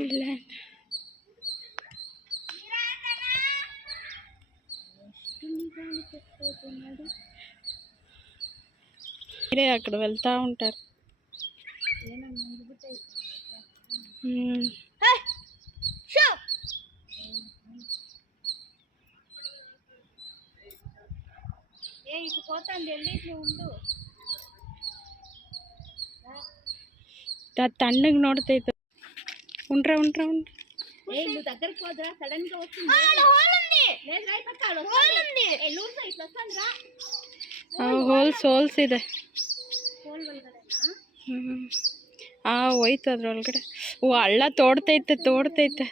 ಇಲ್ಲ అక్కడ వెళ్తూ ఉంటారు. ఇటు పోతాను వెళ్ళి ఉండు ತಣ್ಣಗೆ ನೋಡ್ತೈತೆ. ಉಂಡ್ರ నువ్వు దగ్గరికి పోదురా సడన్ గా వస్తుంది. ಹೋಲ್ಸ್ ಇದೆ. ಹೋಯ್ತು ಅದ್ರೊಳಗಡೆ. ಹಳ್ಳ ತೋಡ್ತೈತೆ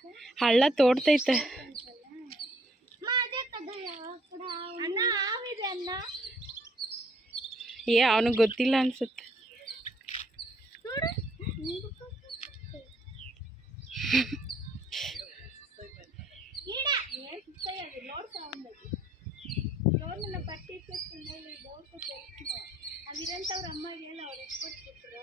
ಹಳ್ಳ ತೋಡ್ತೈತೆ. ಅವನಿಗೆ ಗೊತ್ತಿಲ್ಲ ಅನ್ಸುತ್ತೆ. అవిరంతವ್ರ ಅಮ್ಮಗೆ ಹೇಳ ಅವ್ರು ಎತ್ಕೊಟ್ಬಿಟ್ರು.